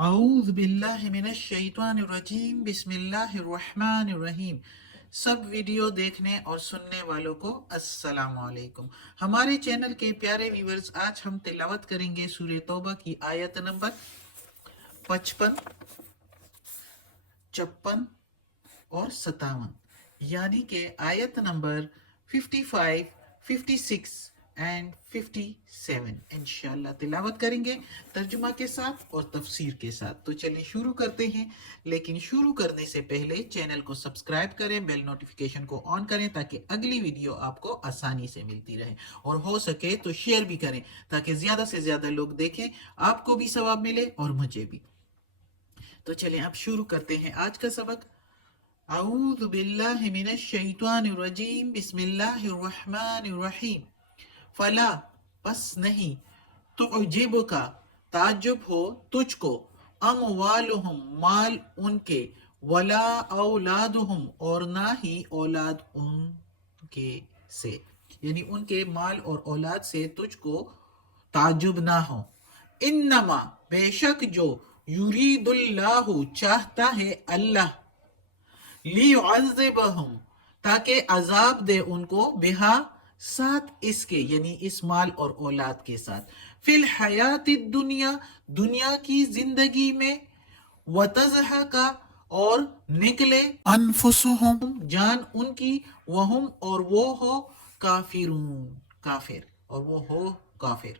اعوذ باللہ من الشیطان الرجیم بسم اللہ الرحمن الرحیم۔ سب ویڈیو دیکھنے اور سننے والوں کو السلام علیکم۔ ہمارے چینل کے پیارے ویورز، آج ہم تلاوت کریں گے سورہ توبہ کی آیت نمبر 55، 56 اور 57، یعنی کہ آیت نمبر 55، 56 اینڈ 57 انشاءاللہ تلاوت کریں گے ترجمہ کے ساتھ اور تفسیر کے ساتھ۔ تو چلیں شروع کرتے ہیں، لیکن شروع کرنے سے پہلے چینل کو سبسکرائب کریں، بیل نوٹیفیکیشن کو آن کریں تاکہ اگلی ویڈیو آپ کو آسانی سے ملتی رہے، اور ہو سکے تو شیئر بھی کریں تاکہ زیادہ سے زیادہ لوگ دیکھیں، آپ کو بھی ثواب ملے اور مجھے بھی۔ تو چلیں اب شروع کرتے ہیں آج کا سبق۔ اعوذ باللہ من الشیطان الرجیم بسم اللہ الرحمن الرحیم۔ فلا پس نہیں، تعجب کا تعجب ہو تجھ کو، اموالہم مال ان کے، ولا اولادہم اور نہ ہی اولاد ان کے سے، یعنی ان کے مال اور اولاد سے تجھ کو تعجب نہ ہو۔ انما بے شک جو، یرید اللہ چاہتا ہے اللہ، لیعذبہم تاکہ عذاب دے ان کو، بہا ساتھ اس کے، یعنی اس مال اور اولاد کے ساتھ، فی الحیات الدنیا دنیا کی زندگی میں، وتزہق اور نکلے، انفسہم جان ان کی، وہم اور وہ ہو، کافرون کافر، اور وہ ہو کافر۔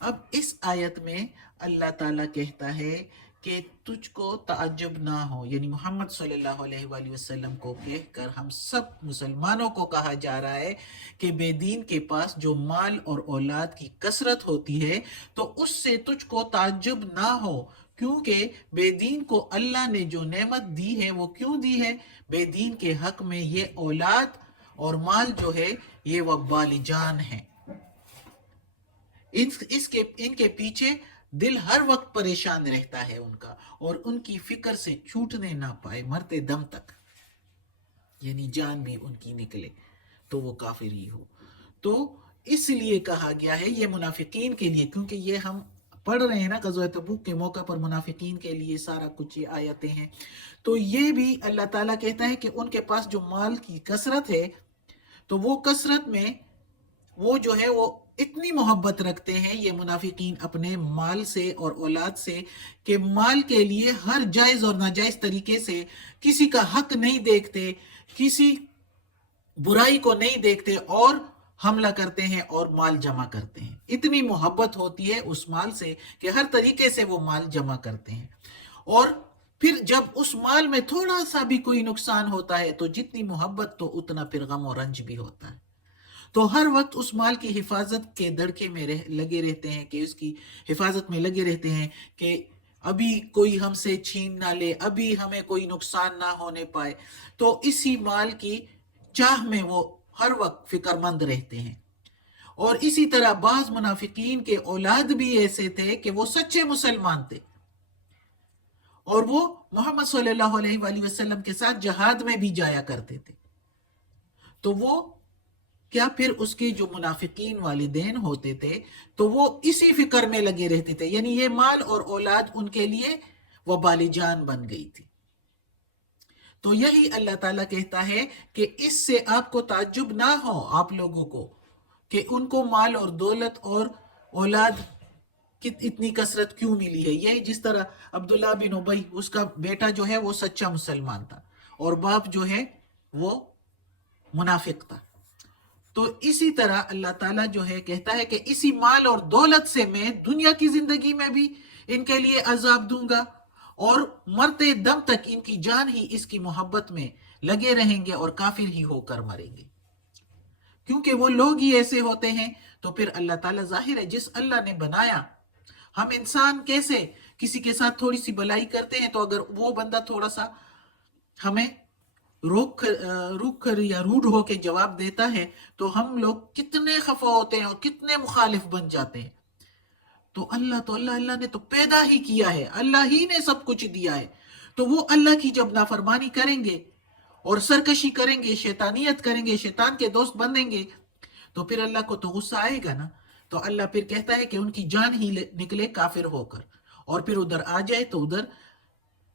اب اس آیت میں اللہ تعالیٰ کہتا ہے کہ تجھ کو تعجب نہ ہو، یعنی محمد صلی اللہ علیہ وآلہ وسلم کو کہہ کر ہم سب مسلمانوں کو کہا جا رہا ہے کہ بے دین کے پاس جو مال اور اولاد کی کثرت ہوتی ہے تو اس سے تجھ کو تعجب نہ ہو، کیونکہ بے دین کو اللہ نے جو نعمت دی ہے وہ کیوں دی ہے؟ بے دین کے حق میں یہ اولاد اور مال جو ہے یہ وبال جان ہے، ان کے پیچھے دل ہر وقت پریشان رہتا ہے ان کا، اور ان کی فکر سے چھوٹنے نہ پائے مرتے دم تک، یعنی جان بھی ان کی نکلے تو وہ کافر ہی ہو۔ تو اس لیے کہا گیا ہے یہ منافقین کے لیے، کیونکہ یہ ہم پڑھ رہے ہیں نا غزوہ تبوک کے موقع پر منافقین کے لیے سارا کچھ یہ آیتیں ہیں، تو یہ بھی اللہ تعالیٰ کہتا ہے کہ ان کے پاس جو مال کی کثرت ہے تو وہ کثرت میں وہ جو ہے وہ اتنی محبت رکھتے ہیں یہ منافقین اپنے مال سے اور اولاد سے، کہ مال کے لیے ہر جائز اور ناجائز طریقے سے کسی کا حق نہیں دیکھتے، کسی برائی کو نہیں دیکھتے، اور حملہ کرتے ہیں اور مال جمع کرتے ہیں۔ اتنی محبت ہوتی ہے اس مال سے کہ ہر طریقے سے وہ مال جمع کرتے ہیں، اور پھر جب اس مال میں تھوڑا سا بھی کوئی نقصان ہوتا ہے تو جتنی محبت تو اتنا پھر غم و رنج بھی ہوتا ہے، تو ہر وقت اس مال کی حفاظت کے دڑکے میں لگے رہتے ہیں، کہ اس کی حفاظت میں لگے رہتے ہیں کہ ابھی کوئی ہم سے چھین نہ لے، ابھی ہمیں کوئی نقصان نہ ہونے پائے، تو اسی مال کی چاہ میں وہ ہر وقت فکر مند رہتے ہیں۔ اور اسی طرح بعض منافقین کے اولاد بھی ایسے تھے کہ وہ سچے مسلمان تھے، اور وہ محمد صلی اللہ علیہ وآلہ وسلم کے ساتھ جہاد میں بھی جایا کرتے تھے، تو وہ کیا پھر اس کے جو منافقین والدین ہوتے تھے تو وہ اسی فکر میں لگے رہتے تھے، یعنی یہ مال اور اولاد ان کے لیے وبال جان بن گئی تھی۔ تو یہی اللہ تعالیٰ کہتا ہے کہ اس سے آپ کو تعجب نہ ہو، آپ لوگوں کو، کہ ان کو مال اور دولت اور اولاد کی اتنی کثرت کیوں ملی ہے۔ یہ جس طرح عبداللہ بن ابی، اس کا بیٹا جو ہے وہ سچا مسلمان تھا اور باپ جو ہے وہ منافق تھا، تو اسی طرح اللہ تعالیٰ جو ہے کہتا ہے کہ اسی مال اور دولت سے میں دنیا کی زندگی میں بھی ان کے لیے عذاب دوں گا، اور مرتے دم تک ان کی جان ہی اس کی محبت میں لگے رہیں گے اور کافر ہی ہو کر مریں گے، کیونکہ وہ لوگ ہی ایسے ہوتے ہیں۔ تو پھر اللہ تعالیٰ ظاہر ہے جس اللہ نے بنایا، ہم انسان کیسے کسی کے ساتھ تھوڑی سی بلائی کرتے ہیں تو اگر وہ بندہ تھوڑا سا ہمیں روک کر یا روڈ ہو کے جواب دیتا ہے تو ہم لوگ کتنے خفا ہوتے ہیں اور کتنے مخالف بن جاتے ہیں۔ تو اللہ نے تو پیدا ہی کیا ہے، اللہ ہی نے سب کچھ دیا ہے، تو وہ اللہ کی جب نافرمانی کریں گے اور سرکشی کریں گے، شیطانیت کریں گے، شیطان کے دوست بنیں گے، تو پھر اللہ کو تو غصہ آئے گا نا، تو اللہ پھر کہتا ہے کہ ان کی جان ہی نکلے کافر ہو کر، اور پھر ادھر آ جائے تو ادھر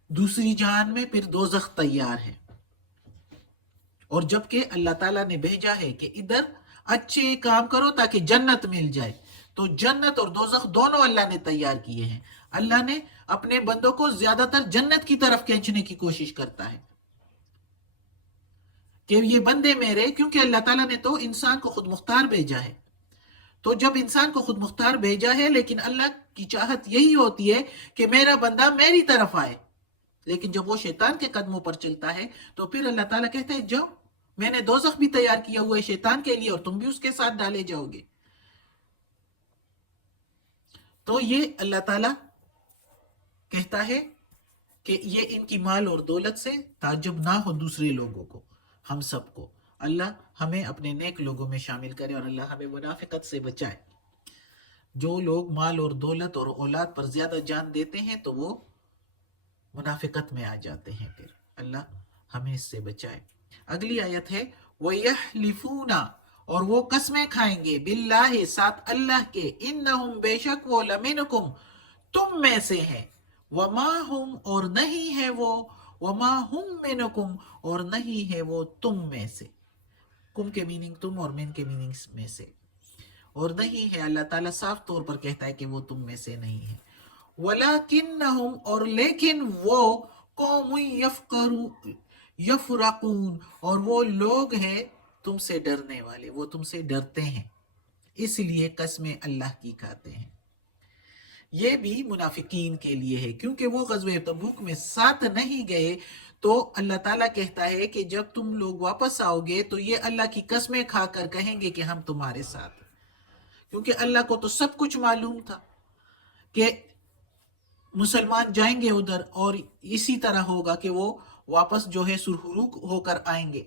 دوسری جہان میں پھر دوزخ تیار ہے. اور جبکہ اللہ تعالیٰ نے بھیجا ہے کہ ادھر اچھے کام کرو تاکہ جنت مل جائے. تو جنت اور دوزخ دونوں اللہ نے تیار کیے ہیں. اللہ نے اپنے بندوں کو زیادہ تر جنت کی طرف کھینچنے کی کوشش کرتا ہے کہ یہ بندے میرے، کیونکہ اللہ تعالیٰ نے تو انسان کو خود مختار بھیجا ہے. تو جب انسان کو خود مختار بھیجا ہے، لیکن اللہ کی چاہت یہی ہوتی ہے کہ میرا بندہ میری طرف آئے. لیکن جب وہ شیطان کے قدموں پر چلتا ہے تو پھر اللہ تعالیٰ کہتا ہے جاؤ، میں نے دوزخ بھی تیار کیا ہوا ہے شیطان کے لیے اور تم بھی اس کے ساتھ ڈالے جاؤ گے. تو یہ اللہ تعالیٰ کہتا ہے کہ یہ ان کی مال اور دولت سے تعجب نہ ہو دوسرے لوگوں کو، ہم سب کو. اللہ ہمیں اپنے نیک لوگوں میں شامل کرے اور اللہ ہمیں منافقت سے بچائے. جو لوگ مال اور دولت اور اولاد پر زیادہ جان دیتے ہیں تو وہ منافقت میں آ جاتے ہیں. پھر اللہ ہمیں اس سے بچائے. اگلی آیت ہے وَيَحْلِفُونَ، اور وہ قسمیں کھائیں گے، باللہ ساتھ اللہ کے، انہم بے شک وہ لمنکم تم میں سے ہیں، وما ہم اور نہیں ہے وہ، وما ہم منکم اور نہیں ہے وہ تم میں سے. کم کے میننگ تم اور من کے میننگ میں سے، اور نہیں ہے. اللہ تعالیٰ صاف طور پر کہتا ہے کہ وہ تم میں سے نہیں ہے. وَلَكِنَّهُمْ اور لیکن وہ قوم یفرقون اور وہ لوگ ہیں تم سے ڈرنے والے، وہ تم سے ڈرتے ہیں اس لیے قسمیں اللہ کی کھاتے ہیں. یہ بھی منافقین کے لیے ہے، کیونکہ وہ غزوہ تبوک میں ساتھ نہیں گئے. تو اللہ تعالیٰ کہتا ہے کہ جب تم لوگ واپس آؤ گے تو یہ اللہ کی قسمیں کھا کر کہیں گے کہ ہم تمہارے ساتھ، کیونکہ اللہ کو تو سب کچھ معلوم تھا کہ مسلمان جائیں گے ادھر اور اسی طرح ہوگا کہ وہ واپس جو ہے سرخروک ہو کر آئیں گے،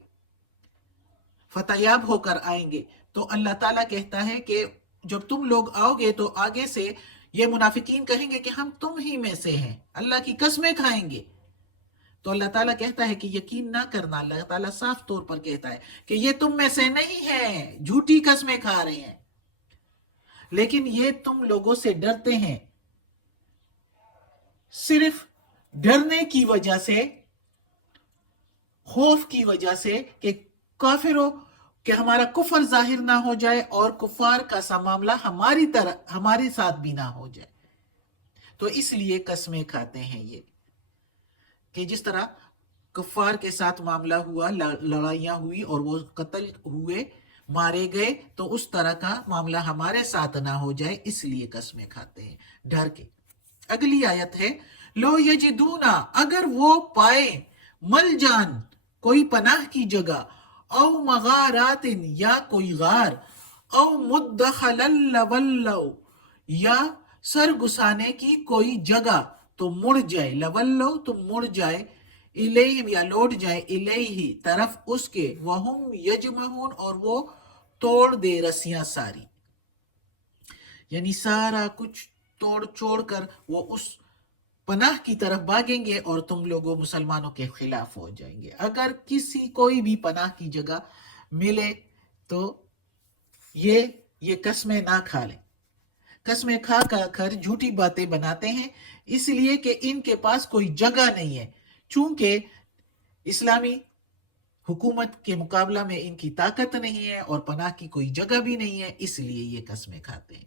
فتح یاب ہو کر آئیں گے. تو اللہ تعالیٰ کہتا ہے کہ جب تم لوگ آؤ گے تو آگے سے یہ منافقین کہیں گے کہ ہم تم ہی میں سے ہیں، اللہ کی قسمیں کھائیں گے. تو اللہ تعالیٰ کہتا ہے کہ یقین نہ کرنا. اللہ تعالیٰ صاف طور پر کہتا ہے کہ یہ تم میں سے نہیں ہیں، جھوٹی قسمیں کھا رہے ہیں، لیکن یہ تم لوگوں سے ڈرتے ہیں صرف ڈرنے کی وجہ سے، خوف کی وجہ سے کہ کافروں کہ ہمارا کفر ظاہر نہ ہو جائے اور کفار کا سا معاملہ ہمارے ساتھ بھی نہ ہو جائے. تو اس لیے قسمیں کھاتے ہیں یہ، کہ جس طرح کفار کے ساتھ معاملہ ہوا، لڑائیاں ہوئی اور وہ قتل ہوئے، مارے گئے، تو اس طرح کا معاملہ ہمارے ساتھ نہ ہو جائے اس لیے قسمیں کھاتے ہیں ڈر کے. اگلی آیت ہے لو یجدونا، اگر وہ پائے، مل جان کوئی پناہ کی جگہ، او مغارات یا کوئی غار، او مدخلا لولو یا سر گسانے کی کوئی جگہ، تو مڑ جائے، لولو تو مڑ جائے، الیہم یا لوٹ جائے، الیہ طرف اس کے، وہم یجمعون اور وہ توڑ دے رسیاں ساری، یعنی سارا کچھ توڑ چھوڑ کر وہ اس پناہ کی طرف بھاگیں گے اور تم لوگوں مسلمانوں کے خلاف ہو جائیں گے. اگر کسی کوئی بھی پناہ کی جگہ ملے تو یہ قسمیں نہ کھا لیں. قسمیں کھا کر جھوٹی باتیں بناتے ہیں اس لیے کہ ان کے پاس کوئی جگہ نہیں ہے. چونکہ اسلامی حکومت کے مقابلہ میں ان کی طاقت نہیں ہے اور پناہ کی کوئی جگہ بھی نہیں ہے، اس لیے یہ قسمیں کھاتے ہیں.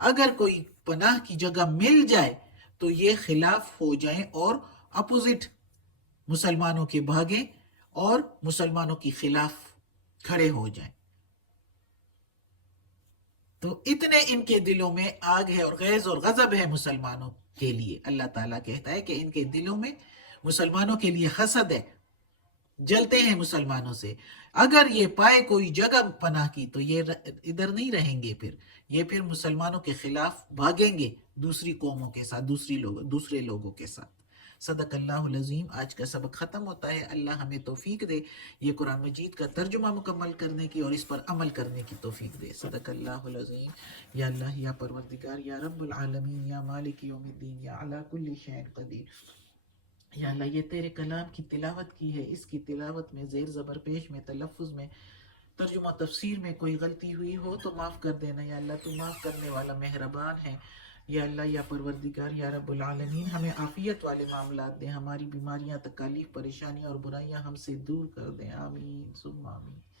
اگر کوئی پناہ کی جگہ مل جائے تو یہ خلاف ہو جائیں اور اپوزٹ مسلمانوں کے بھاگیں اور مسلمانوں کے خلاف کھڑے ہو جائیں. تو اتنے ان کے دلوں میں آگ ہے اور غیظ اور غضب ہے مسلمانوں کے لیے. اللہ تعالیٰ کہتا ہے کہ ان کے دلوں میں مسلمانوں کے لیے حسد ہے، جلتے ہیں مسلمانوں سے. اگر یہ پائے کوئی جگہ پناہ کی تو یہ ادھر نہیں رہیں گے، یہ پھر مسلمانوں کے خلاف بھاگیں گے، دوسری قوموں کے ساتھ، دوسرے لوگوں کے ساتھ. صدق اللہ العظیم. آج کا سبق ختم ہوتا ہے. اللہ ہمیں توفیق دے یہ قرآن مجید کا ترجمہ مکمل کرنے کی اور اس پر عمل کرنے کی توفیق دے. صدق اللہ العظیم. یا اللہ، یا پروردگار، یا رب العالمین، یا مالک یوم الدین، یا علی کل شیء قدیر. یا اللہ یہ تیرے کلام کی تلاوت کی ہے، اس کی تلاوت میں زیر زبر پیش میں تلفظ میں ترجمہ تفسیر میں کوئی غلطی ہوئی ہو تو معاف کر دینا. یا اللہ تو معاف کرنے والا مہربان ہے. یا اللہ یا پروردگار یا رب العالمین ہمیں عافیت والے معاملات دیں، ہماری بیماریاں، تکالیف، پریشانیاں اور برائیاں ہم سے دور کر دیں، آمین ثم آمین۔